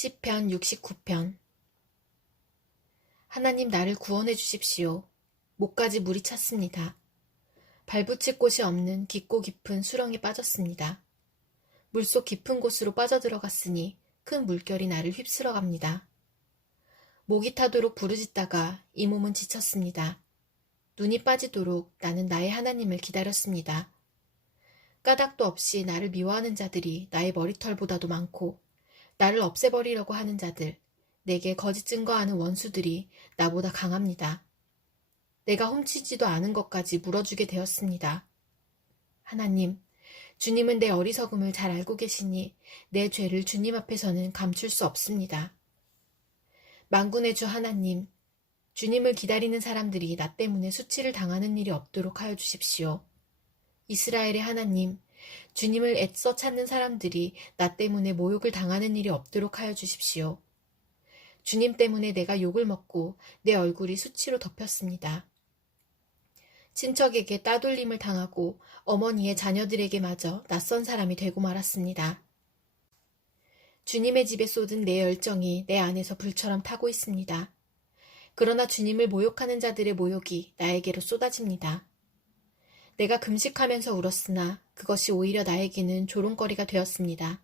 시편 69편. 하나님 나를 구원해 주십시오. 목까지 물이 찼습니다. 발붙일 곳이 없는 깊고 깊은 수렁에 빠졌습니다. 물속 깊은 곳으로 빠져들어갔으니 큰 물결이 나를 휩쓸어 갑니다. 목이 타도록 부르짖다가 이 몸은 지쳤습니다. 눈이 빠지도록 나는 나의 하나님을 기다렸습니다. 까닭도 없이 나를 미워하는 자들이 나의 머리털보다도 많고 나를 없애버리려고 하는 자들, 내게 거짓 증거하는 원수들이 나보다 강합니다. 내가 훔치지도 않은 것까지 물어주게 되었습니다. 하나님, 주님은 내 어리석음을 잘 알고 계시니 내 죄를 주님 앞에서는 감출 수 없습니다. 만군의 주 하나님, 주님을 기다리는 사람들이 나 때문에 수치를 당하는 일이 없도록 하여 주십시오. 이스라엘의 하나님, 주님을 애써 찾는 사람들이 나 때문에 모욕을 당하는 일이 없도록 하여 주십시오. 주님 때문에 내가 욕을 먹고 내 얼굴이 수치로 덮였습니다. 친척에게 따돌림을 당하고 어머니의 자녀들에게마저 낯선 사람이 되고 말았습니다. 주님의 집에 쏟은 내 열정이 내 안에서 불처럼 타고 있습니다. 그러나 주님을 모욕하는 자들의 모욕이 나에게로 쏟아집니다. 내가 금식하면서 울었으나 그것이 오히려 나에게는 조롱거리가 되었습니다.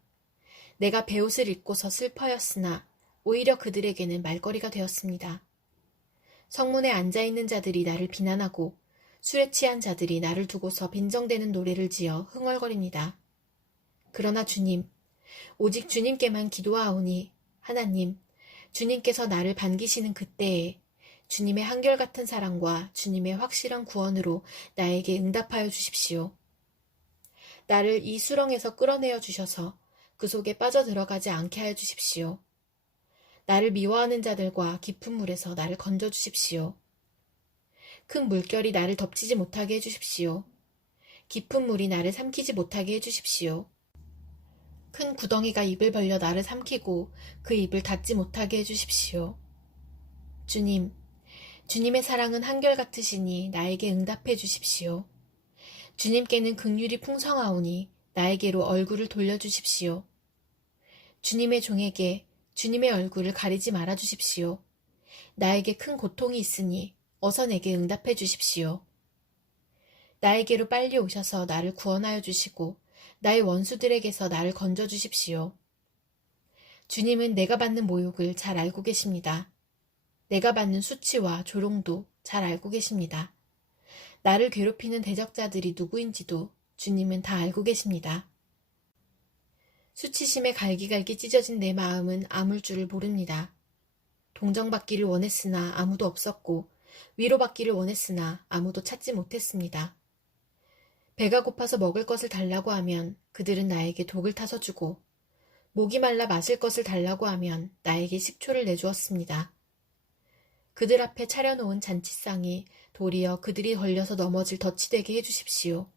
내가 베옷을 입고서 슬퍼였으나 오히려 그들에게는 말거리가 되었습니다. 성문에 앉아있는 자들이 나를 비난하고 술에 취한 자들이 나를 두고서 빈정대는 노래를 지어 흥얼거립니다. 그러나 주님, 오직 주님께만 기도하오니 하나님, 주님께서 나를 반기시는 그때에 주님의 한결같은 사랑과 주님의 확실한 구원으로 나에게 응답하여 주십시오. 나를 이 수렁에서 끌어내어 주셔서 그 속에 빠져들어가지 않게 하여 주십시오. 나를 미워하는 자들과 깊은 물에서 나를 건져 주십시오. 큰 물결이 나를 덮치지 못하게 해주십시오. 깊은 물이 나를 삼키지 못하게 해주십시오. 큰 구덩이가 입을 벌려 나를 삼키고 그 입을 닫지 못하게 해주십시오. 주님, 주님의 사랑은 한결같으시니 나에게 응답해 주십시오. 주님께는 긍휼이 풍성하오니 나에게로 얼굴을 돌려주십시오. 주님의 종에게 주님의 얼굴을 가리지 말아 주십시오. 나에게 큰 고통이 있으니 어서 내게 응답해 주십시오. 나에게로 빨리 오셔서 나를 구원하여 주시고 나의 원수들에게서 나를 건져 주십시오. 주님은 내가 받는 모욕을 잘 알고 계십니다. 내가 받는 수치와 조롱도 잘 알고 계십니다. 나를 괴롭히는 대적자들이 누구인지도 주님은 다 알고 계십니다. 수치심에 갈기갈기 찢어진 내 마음은 아물 줄을 모릅니다. 동정받기를 원했으나 아무도 없었고 위로받기를 원했으나 아무도 찾지 못했습니다. 배가 고파서 먹을 것을 달라고 하면 그들은 나에게 독을 타서 주고 목이 말라 마실 것을 달라고 하면 나에게 식초를 내주었습니다. 그들 앞에 차려놓은 잔치상이 도리어 그들이 걸려서 넘어질 덫이 되게 해주십시오.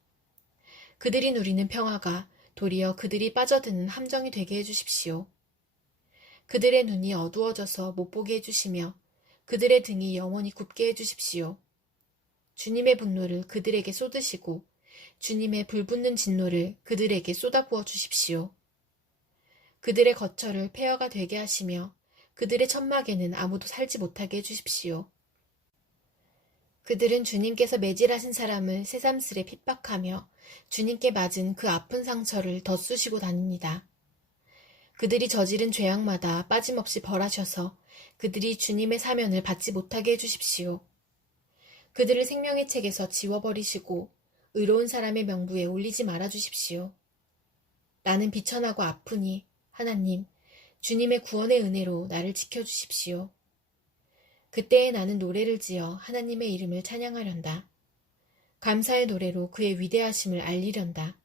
그들이 누리는 평화가 도리어 그들이 빠져드는 함정이 되게 해주십시오. 그들의 눈이 어두워져서 못 보게 해주시며 그들의 등이 영원히 굽게 해주십시오. 주님의 분노를 그들에게 쏟으시고 주님의 불붙는 진노를 그들에게 쏟아부어 주십시오. 그들의 거처를 폐허가 되게 하시며 그들의 천막에는 아무도 살지 못하게 해주십시오. 그들은 주님께서 매질하신 사람을 새삼스레 핍박하며 주님께 맞은 그 아픈 상처를 덧쑤시고 다닙니다. 그들이 저지른 죄악마다 빠짐없이 벌하셔서 그들이 주님의 사면을 받지 못하게 해주십시오. 그들을 생명의 책에서 지워버리시고 의로운 사람의 명부에 올리지 말아주십시오. 나는 비천하고 아프니 하나님, 주님의 구원의 은혜로 나를 지켜주십시오. 그때에 나는 노래를 지어 하나님의 이름을 찬양하련다. 감사의 노래로 그의 위대하심을 알리련다.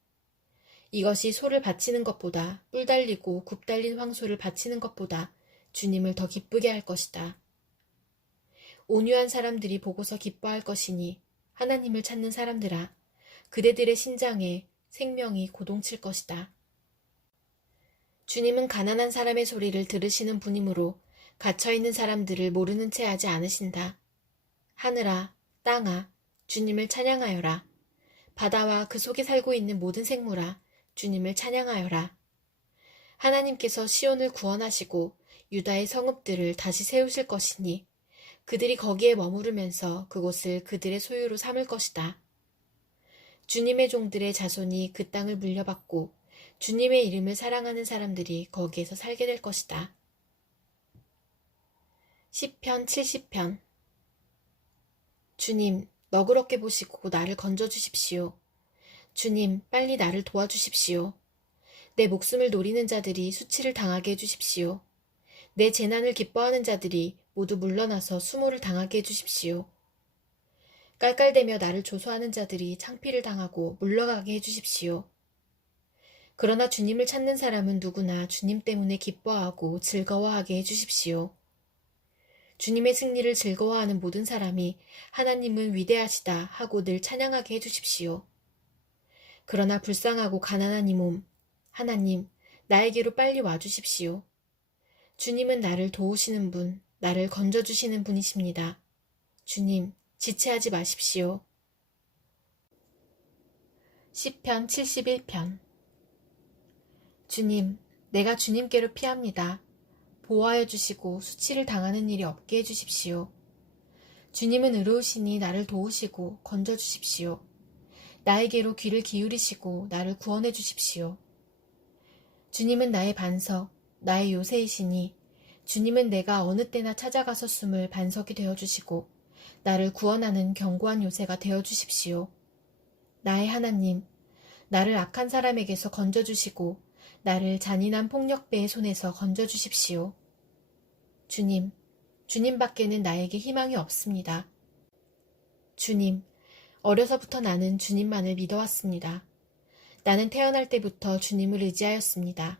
이것이 소를 바치는 것보다 뿔 달리고 굽 달린 황소를 바치는 것보다 주님을 더 기쁘게 할 것이다. 온유한 사람들이 보고서 기뻐할 것이니 하나님을 찾는 사람들아, 그대들의 신장에 생명이 고동칠 것이다. 주님은 가난한 사람의 소리를 들으시는 분이므로 갇혀있는 사람들을 모르는 채 하지 않으신다. 하늘아, 땅아, 주님을 찬양하여라. 바다와 그 속에 살고 있는 모든 생물아, 주님을 찬양하여라. 하나님께서 시온을 구원하시고 유다의 성읍들을 다시 세우실 것이니 그들이 거기에 머무르면서 그곳을 그들의 소유로 삼을 것이다. 주님의 종들의 자손이 그 땅을 물려받고 주님의 이름을 사랑하는 사람들이 거기에서 살게 될 것이다. 시편 70편. 주님, 너그럽게 보시고 나를 건져주십시오. 주님, 빨리 나를 도와주십시오. 내 목숨을 노리는 자들이 수치를 당하게 해주십시오. 내 재난을 기뻐하는 자들이 모두 물러나서 수모를 당하게 해주십시오. 깔깔대며 나를 조소하는 자들이 창피를 당하고 물러가게 해주십시오. 그러나 주님을 찾는 사람은 누구나 주님 때문에 기뻐하고 즐거워하게 해주십시오. 주님의 승리를 즐거워하는 모든 사람이 하나님은 위대하시다 하고 늘 찬양하게 해주십시오. 그러나 불쌍하고 가난한 이 몸, 하나님, 나에게로 빨리 와주십시오. 주님은 나를 도우시는 분, 나를 건져주시는 분이십니다. 주님, 지체하지 마십시오. 시편 71편. 주님, 내가 주님께로 피합니다. 보호하여 주시고 수치를 당하는 일이 없게 해주십시오. 주님은 의로우시니 나를 도우시고 건져주십시오. 나에게로 귀를 기울이시고 나를 구원해 주십시오. 주님은 나의 반석, 나의 요새이시니 주님은 내가 어느 때나 찾아가서 숨을 반석이 되어주시고 나를 구원하는 견고한 요새가 되어주십시오. 나의 하나님, 나를 악한 사람에게서 건져주시고 나를 잔인한 폭력배의 손에서 건져주십시오. 주님, 주님밖에는 나에게 희망이 없습니다. 주님, 어려서부터 나는 주님만을 믿어왔습니다. 나는 태어날 때부터 주님을 의지하였습니다.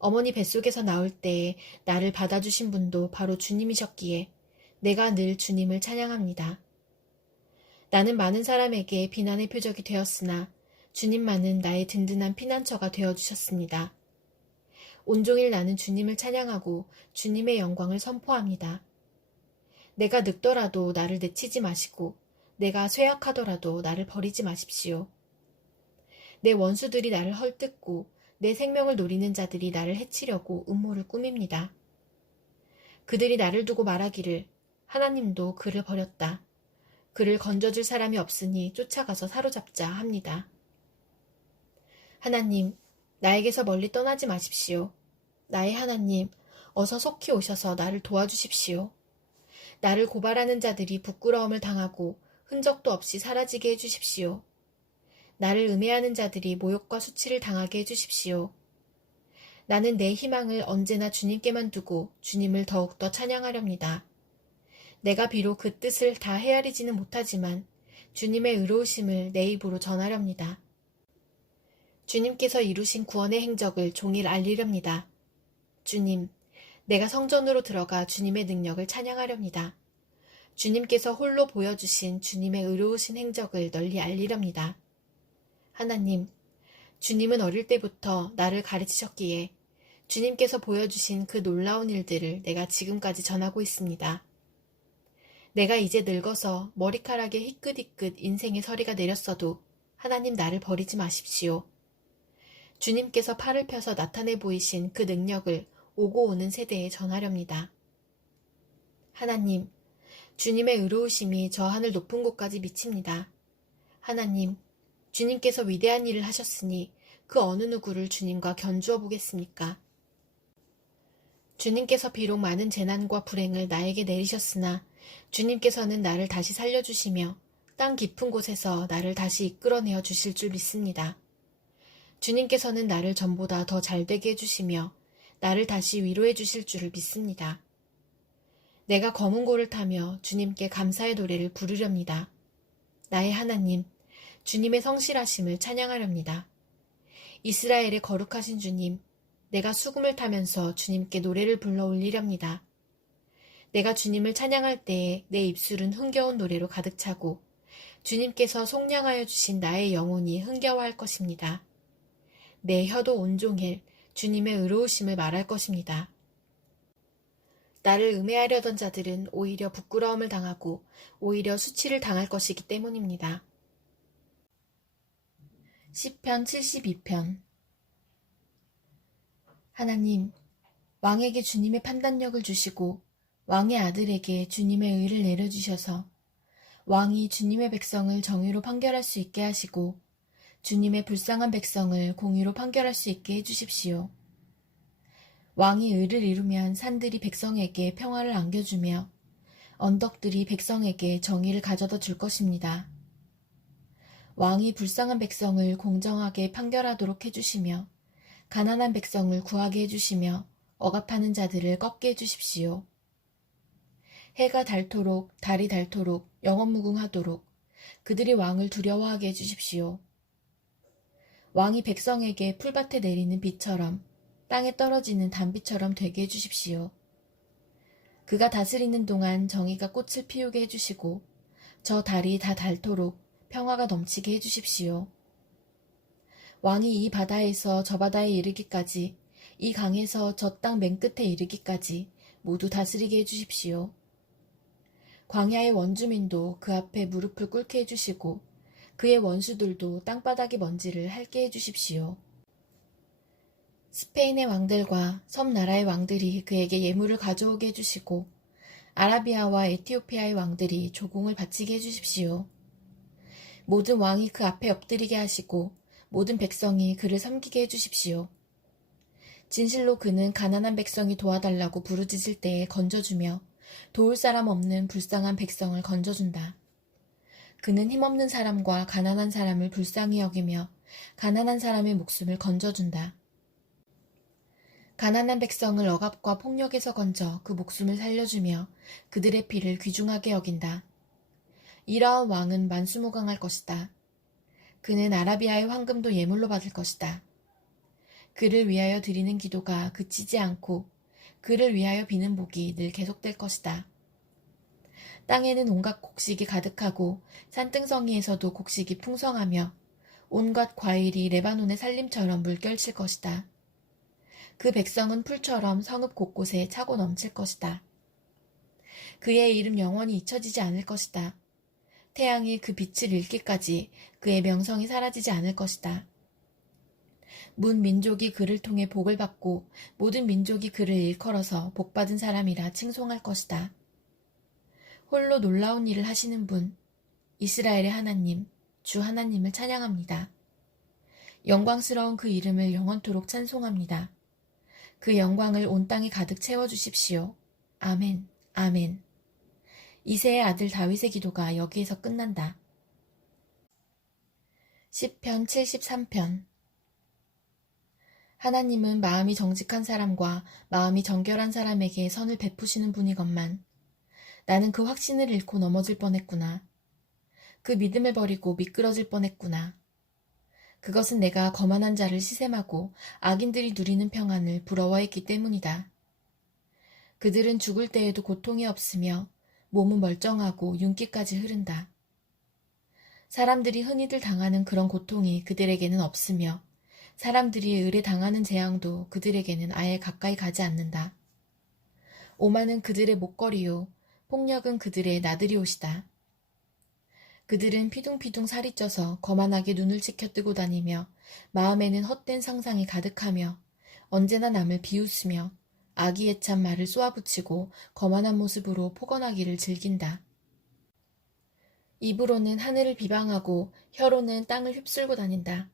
어머니 뱃속에서 나올 때에 나를 받아주신 분도 바로 주님이셨기에 내가 늘 주님을 찬양합니다. 나는 많은 사람에게 비난의 표적이 되었으나 주님만은 나의 든든한 피난처가 되어주셨습니다. 온종일 나는 주님을 찬양하고 주님의 영광을 선포합니다. 내가 늙더라도 나를 내치지 마시고 내가 쇠약하더라도 나를 버리지 마십시오. 내 원수들이 나를 헐뜯고 내 생명을 노리는 자들이 나를 해치려고 음모를 꾸밉니다. 그들이 나를 두고 말하기를 하나님도 그를 버렸다. 그를 건져줄 사람이 없으니 쫓아가서 사로잡자 합니다. 하나님, 나에게서 멀리 떠나지 마십시오. 나의 하나님, 어서 속히 오셔서 나를 도와주십시오. 나를 고발하는 자들이 부끄러움을 당하고 흔적도 없이 사라지게 해주십시오. 나를 음해하는 자들이 모욕과 수치를 당하게 해주십시오. 나는 내 희망을 언제나 주님께만 두고 주님을 더욱더 찬양하렵니다. 내가 비록 그 뜻을 다 헤아리지는 못하지만 주님의 의로우심을 내 입으로 전하렵니다. 주님께서 이루신 구원의 행적을 종일 알리렵니다. 주님, 내가 성전으로 들어가 주님의 능력을 찬양하렵니다. 주님께서 홀로 보여주신 주님의 의로우신 행적을 널리 알리렵니다. 하나님, 주님은 어릴 때부터 나를 가르치셨기에 주님께서 보여주신 그 놀라운 일들을 내가 지금까지 전하고 있습니다. 내가 이제 늙어서 머리카락에 희끗희끗 인생의 서리가 내렸어도 하나님 나를 버리지 마십시오. 주님께서 팔을 펴서 나타내 보이신 그 능력을 오고 오는 세대에 전하렵니다. 하나님, 주님의 의로우심이 저 하늘 높은 곳까지 미칩니다. 하나님, 주님께서 위대한 일을 하셨으니 그 어느 누구를 주님과 견주어 보겠습니까? 주님께서 비록 많은 재난과 불행을 나에게 내리셨으나 주님께서는 나를 다시 살려주시며 땅 깊은 곳에서 나를 다시 이끌어내어 주실 줄 믿습니다. 주님께서는 나를 전보다 더 잘되게 해주시며 나를 다시 위로해 주실 줄을 믿습니다. 내가 검은 고를 타며 주님께 감사의 노래를 부르렵니다. 나의 하나님, 주님의 성실하심을 찬양하렵니다. 이스라엘의 거룩하신 주님, 내가 수금을 타면서 주님께 노래를 불러 올리렵니다. 내가 주님을 찬양할 때에 내 입술은 흥겨운 노래로 가득 차고 주님께서 속량하여 주신 나의 영혼이 흥겨워할 것입니다. 내 혀도 온종일 주님의 의로우심을 말할 것입니다. 나를 음해하려던 자들은 오히려 부끄러움을 당하고 오히려 수치를 당할 것이기 때문입니다. 시편 72편. 하나님, 왕에게 주님의 판단력을 주시고 왕의 아들에게 주님의 의를 내려주셔서 왕이 주님의 백성을 정의로 판결할 수 있게 하시고 주님의 불쌍한 백성을 공의로 판결할 수 있게 해주십시오. 왕이 의를 이루면 산들이 백성에게 평화를 안겨주며 언덕들이 백성에게 정의를 가져다 줄 것입니다. 왕이 불쌍한 백성을 공정하게 판결하도록 해주시며 가난한 백성을 구하게 해주시며 억압하는 자들을 꺾게 해주십시오. 해가 닳도록 달이 닳도록 영원무궁하도록 그들이 왕을 두려워하게 해주십시오. 왕이 백성에게 풀밭에 내리는 비처럼 땅에 떨어지는 단비처럼 되게 해주십시오. 그가 다스리는 동안 정의가 꽃을 피우게 해주시고 저 달이 다 닳도록 평화가 넘치게 해주십시오. 왕이 이 바다에서 저 바다에 이르기까지 이 강에서 저 땅 맨끝에 이르기까지 모두 다스리게 해주십시오. 광야의 원주민도 그 앞에 무릎을 꿇게 해주시고 그의 원수들도 땅바닥의 먼지를 핥게 해주십시오. 스페인의 왕들과 섬나라의 왕들이 그에게 예물을 가져오게 해주시고 아라비아와 에티오피아의 왕들이 조공을 바치게 해주십시오. 모든 왕이 그 앞에 엎드리게 하시고 모든 백성이 그를 섬기게 해주십시오. 진실로 그는 가난한 백성이 도와달라고 부르짖을 때에 건져주며 도울 사람 없는 불쌍한 백성을 건져준다. 그는 힘없는 사람과 가난한 사람을 불쌍히 여기며 가난한 사람의 목숨을 건져준다. 가난한 백성을 억압과 폭력에서 건져 그 목숨을 살려주며 그들의 피를 귀중하게 여긴다. 이러한 왕은 만수무강할 것이다. 그는 아라비아의 황금도 예물로 받을 것이다. 그를 위하여 드리는 기도가 그치지 않고 그를 위하여 비는 복이 늘 계속될 것이다. 땅에는 온갖 곡식이 가득하고 산등성이에서도 곡식이 풍성하며 온갖 과일이 레바논의 산림처럼 물결칠 것이다. 그 백성은 풀처럼 성읍 곳곳에 차고 넘칠 것이다. 그의 이름 영원히 잊혀지지 않을 것이다. 태양이 그 빛을 잃기까지 그의 명성이 사라지지 않을 것이다. 문 민족이 그를 통해 복을 받고 모든 민족이 그를 일컬어서 복받은 사람이라 칭송할 것이다. 홀로 놀라운 일을 하시는 분, 이스라엘의 하나님, 주 하나님을 찬양합니다. 영광스러운 그 이름을 영원토록 찬송합니다. 그 영광을 온 땅에 가득 채워주십시오. 아멘, 아멘. 이새의 아들 다윗의 기도가 여기에서 끝난다. 시편 73편. 하나님은 마음이 정직한 사람과 마음이 정결한 사람에게 선을 베푸시는 분이건만 나는 그 확신을 잃고 넘어질 뻔했구나. 그 믿음을 버리고 미끄러질 뻔했구나. 그것은 내가 거만한 자를 시샘하고 악인들이 누리는 평안을 부러워했기 때문이다. 그들은 죽을 때에도 고통이 없으며 몸은 멀쩡하고 윤기까지 흐른다. 사람들이 흔히들 당하는 그런 고통이 그들에게는 없으며 사람들이 의례 당하는 재앙도 그들에게는 아예 가까이 가지 않는다. 오만은 그들의 목걸이요 폭력은 그들의 나들이 옷이다. 그들은 피둥피둥 살이 쪄서 거만하게 눈을 치켜뜨고 다니며 마음에는 헛된 상상이 가득하며 언제나 남을 비웃으며 악의에 찬 말을 쏘아붙이고 거만한 모습으로 포건하기를 즐긴다. 입으로는 하늘을 비방하고 혀로는 땅을 휩쓸고 다닌다.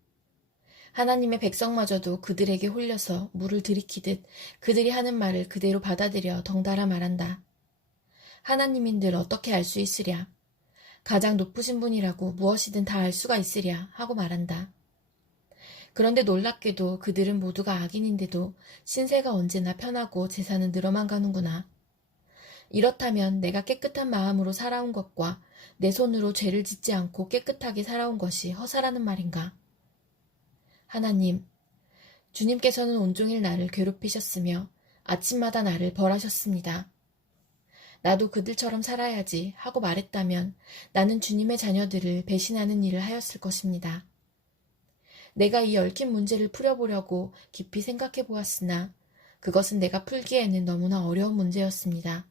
하나님의 백성마저도 그들에게 홀려서 물을 들이키듯 그들이 하는 말을 그대로 받아들여 덩달아 말한다. 하나님인들 어떻게 알 수 있으랴. 가장 높으신 분이라고 무엇이든 다 알 수가 있으랴 하고 말한다. 그런데 놀랍게도 그들은 모두가 악인인데도 신세가 언제나 편하고 재산은 늘어만 가는구나. 이렇다면 내가 깨끗한 마음으로 살아온 것과 내 손으로 죄를 짓지 않고 깨끗하게 살아온 것이 허사라는 말인가? 하나님, 주님께서는 온종일 나를 괴롭히셨으며 아침마다 나를 벌하셨습니다. 나도 그들처럼 살아야지 하고 말했다면 나는 주님의 자녀들을 배신하는 일을 하였을 것입니다. 내가 이 얽힌 문제를 풀어보려고 깊이 생각해 보았으나 그것은 내가 풀기에는 너무나 어려운 문제였습니다.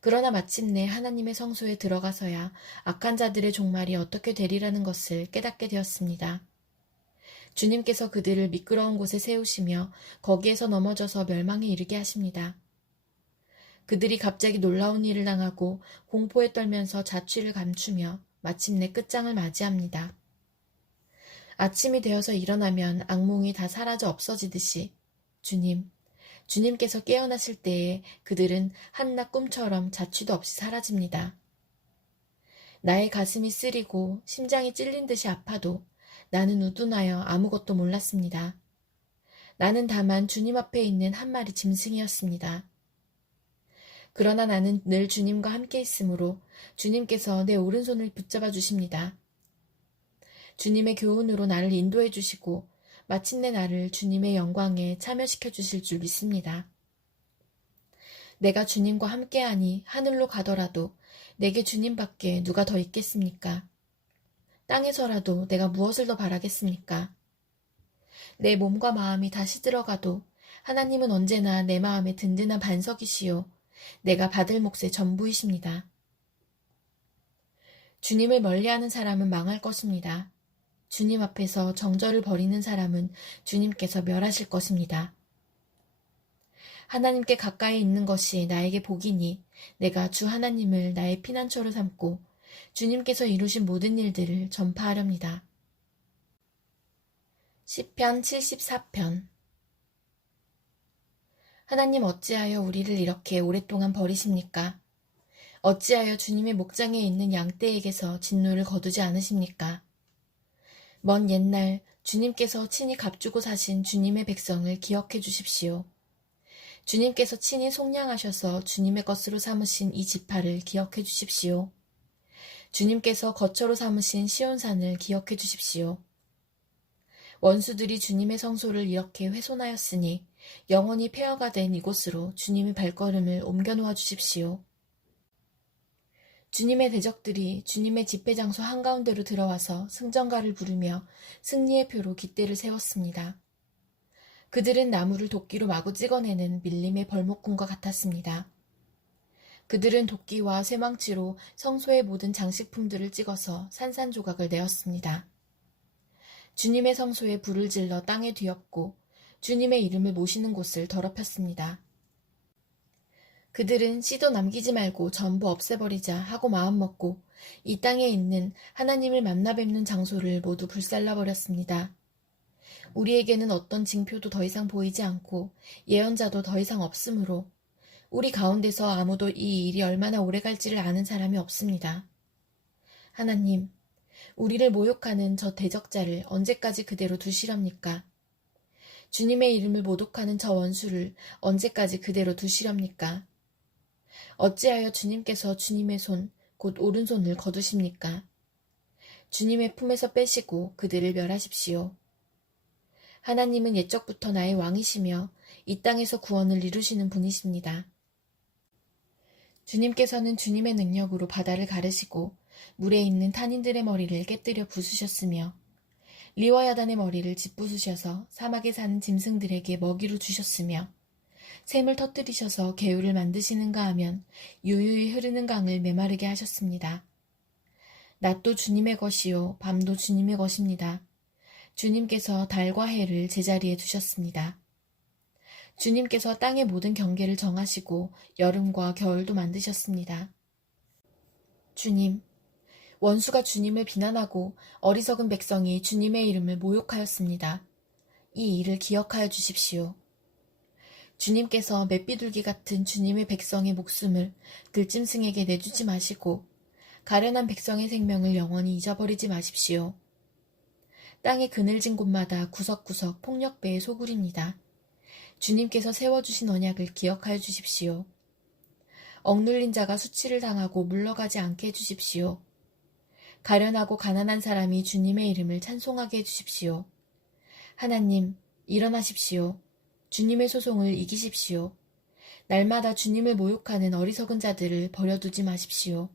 그러나 마침내 하나님의 성소에 들어가서야 악한 자들의 종말이 어떻게 되리라는 것을 깨닫게 되었습니다. 주님께서 그들을 미끄러운 곳에 세우시며 거기에서 넘어져서 멸망에 이르게 하십니다. 그들이 갑자기 놀라운 일을 당하고 공포에 떨면서 자취를 감추며 마침내 끝장을 맞이합니다. 아침이 되어서 일어나면 악몽이 다 사라져 없어지듯이 주님께서 깨어나실 때에 그들은 한낮 꿈처럼 자취도 없이 사라집니다. 나의 가슴이 쓰리고 심장이 찔린 듯이 아파도 나는 우둔하여 아무것도 몰랐습니다. 나는 다만 주님 앞에 있는 한 마리 짐승이었습니다. 그러나 나는 늘 주님과 함께 있으므로 주님께서 내 오른손을 붙잡아 주십니다. 주님의 교훈으로 나를 인도해 주시고 마침내 나를 주님의 영광에 참여시켜 주실 줄 믿습니다. 내가 주님과 함께하니 하늘로 가더라도 내게 주님밖에 누가 더 있겠습니까? 땅에서라도 내가 무엇을 더 바라겠습니까? 내 몸과 마음이 다시 들어가도 하나님은 언제나 내 마음의 든든한 반석이시요 내가 받을 몫의 전부이십니다. 주님을 멀리하는 사람은 망할 것입니다. 주님 앞에서 정절을 버리는 사람은 주님께서 멸하실 것입니다. 하나님께 가까이 있는 것이 나에게 복이니 내가 주 하나님을 나의 피난처로 삼고 주님께서 이루신 모든 일들을 전파하렵니다. 시편 74편. 하나님 어찌하여 우리를 이렇게 오랫동안 버리십니까? 어찌하여 주님의 목장에 있는 양떼에게서 진노를 거두지 않으십니까? 먼 옛날 주님께서 친히 값주고 사신 주님의 백성을 기억해 주십시오. 주님께서 친히 속량하셔서 주님의 것으로 삼으신 이 지파를 기억해 주십시오. 주님께서 거처로 삼으신 시온산을 기억해 주십시오. 원수들이 주님의 성소를 이렇게 훼손하였으니 영원히 폐허가 된 이곳으로 주님의 발걸음을 옮겨 놓아 주십시오. 주님의 대적들이 주님의 집회장소 한가운데로 들어와서 승전가를 부르며 승리의 표로 깃대를 세웠습니다. 그들은 나무를 도끼로 마구 찍어내는 밀림의 벌목꾼과 같았습니다. 그들은 도끼와 쇠망치로 성소의 모든 장식품들을 찍어서 산산조각을 내었습니다. 주님의 성소에 불을 질러 땅에 뒤엎고 주님의 이름을 모시는 곳을 더럽혔습니다. 그들은 씨도 남기지 말고 전부 없애버리자 하고 마음먹고 이 땅에 있는 하나님을 만나 뵙는 장소를 모두 불살라버렸습니다. 우리에게는 어떤 징표도 더 이상 보이지 않고 예언자도 더 이상 없으므로 우리 가운데서 아무도 이 일이 얼마나 오래 갈지를 아는 사람이 없습니다. 하나님, 우리를 모욕하는 저 대적자를 언제까지 그대로 두시렵니까? 주님의 이름을 모독하는 저 원수를 언제까지 그대로 두시렵니까? 어찌하여 주님께서 주님의 손, 곧 오른손을 거두십니까? 주님의 품에서 빼시고 그들을 멸하십시오. 하나님은 옛적부터 나의 왕이시며 이 땅에서 구원을 이루시는 분이십니다. 주님께서는 주님의 능력으로 바다를 가르시고 물에 있는 탄인들의 머리를 깨뜨려 부수셨으며 리워야단의 머리를 짓부수셔서 사막에 사는 짐승들에게 먹이로 주셨으며 샘을 터뜨리셔서 개울을 만드시는가 하면 유유히 흐르는 강을 메마르게 하셨습니다. 낮도 주님의 것이요 밤도 주님의 것입니다. 주님께서 달과 해를 제자리에 두셨습니다. 주님께서 땅의 모든 경계를 정하시고 여름과 겨울도 만드셨습니다. 주님, 원수가 주님을 비난하고 어리석은 백성이 주님의 이름을 모욕하였습니다. 이 일을 기억하여 주십시오. 주님께서 맷비둘기 같은 주님의 백성의 목숨을 들짐승에게 내주지 마시고 가련한 백성의 생명을 영원히 잊어버리지 마십시오. 땅의 그늘진 곳마다 구석구석 폭력배의 소굴입니다. 주님께서 세워주신 언약을 기억하여 주십시오. 억눌린 자가 수치를 당하고 물러가지 않게 해주십시오. 가련하고 가난한 사람이 주님의 이름을 찬송하게 해주십시오. 하나님, 일어나십시오. 주님의 소송을 이기십시오. 날마다 주님을 모욕하는 어리석은 자들을 버려두지 마십시오.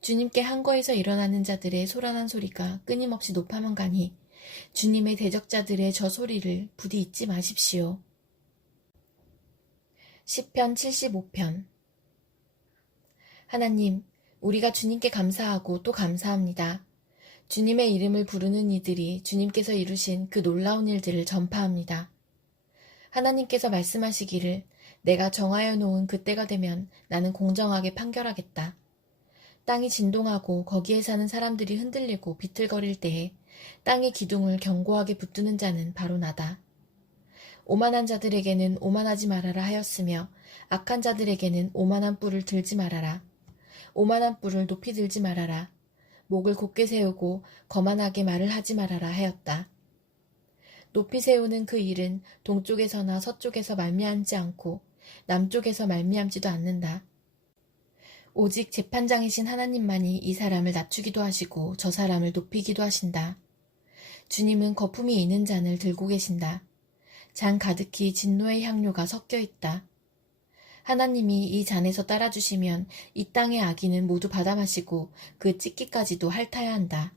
주님께 한거에서 일어나는 자들의 소란한 소리가 끊임없이 높아만 가니 주님의 대적자들의 저 소리를 부디 잊지 마십시오. 시편 75편. 하나님, 우리가 주님께 감사하고 또 감사합니다. 주님의 이름을 부르는 이들이 주님께서 이루신 그 놀라운 일들을 전파합니다. 하나님께서 말씀하시기를 내가 정하여 놓은 그때가 되면 나는 공정하게 판결하겠다. 땅이 진동하고 거기에 사는 사람들이 흔들리고 비틀거릴 때에 땅의 기둥을 견고하게 붙드는 자는 바로 나다. 오만한 자들에게는 오만하지 말아라 하였으며 악한 자들에게는 오만한 뿔을 들지 말아라. 오만한 뿔을 높이 들지 말아라. 목을 곧게 세우고 거만하게 말을 하지 말아라 하였다. 높이 세우는 그 일은 동쪽에서나 서쪽에서 말미암지 않고 남쪽에서 말미암지도 않는다. 오직 재판장이신 하나님만이 이 사람을 낮추기도 하시고 저 사람을 높이기도 하신다. 주님은 거품이 있는 잔을 들고 계신다. 잔 가득히 진노의 향료가 섞여 있다. 하나님이 이 잔에서 따라주시면 이 땅의 악인은 모두 받아 마시고 그 찢기까지도 핥아야 한다.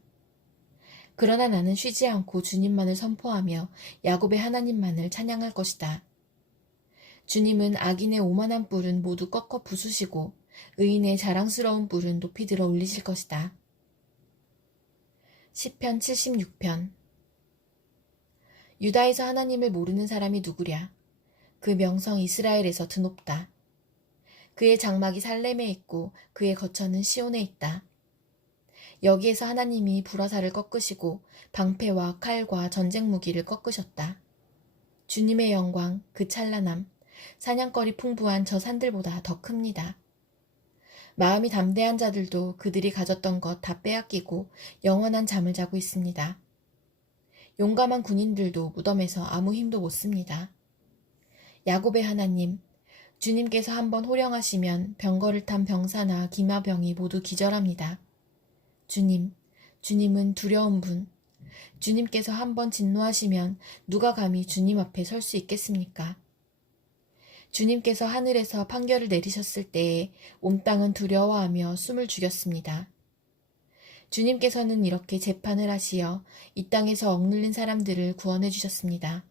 그러나 나는 쉬지 않고 주님만을 선포하며 야곱의 하나님만을 찬양할 것이다. 주님은 악인의 오만한 뿔은 모두 꺾어 부수시고 의인의 자랑스러운 뿔은 높이 들어 올리실 것이다. 시편 76편. 유다에서 하나님을 모르는 사람이 누구랴? 그 명성 이스라엘에서 드높다. 그의 장막이 살렘에 있고 그의 거처는 시온에 있다. 여기에서 하나님이 불화살을 꺾으시고 방패와 칼과 전쟁 무기를 꺾으셨다. 주님의 영광, 그 찬란함, 사냥거리 풍부한 저 산들보다 더 큽니다. 마음이 담대한 자들도 그들이 가졌던 것 다 빼앗기고 영원한 잠을 자고 있습니다. 용감한 군인들도 무덤에서 아무 힘도 못 씁니다. 야곱의 하나님, 주님께서 한번 호령하시면 병거를 탄 병사나 기마병이 모두 기절합니다. 주님은 두려운 분. 주님께서 한번 진노하시면 누가 감히 주님 앞에 설 수 있겠습니까? 주님께서 하늘에서 판결을 내리셨을 때에 온 땅은 두려워하며 숨을 죽였습니다. 주님께서는 이렇게 재판을 하시어 이 땅에서 억눌린 사람들을 구원해 주셨습니다.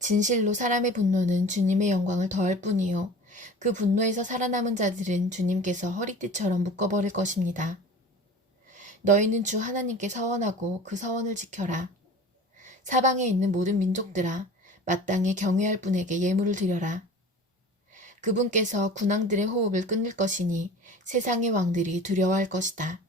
진실로 사람의 분노는 주님의 영광을 더할 뿐이요 그 분노에서 살아남은 자들은 주님께서 허리띠처럼 묶어버릴 것입니다. 너희는 주 하나님께 서원하고 그 서원을 지켜라. 사방에 있는 모든 민족들아 마땅히 경외할 분에게 예물을 드려라. 그분께서 군왕들의 호흡을 끊을 것이니 세상의 왕들이 두려워할 것이다.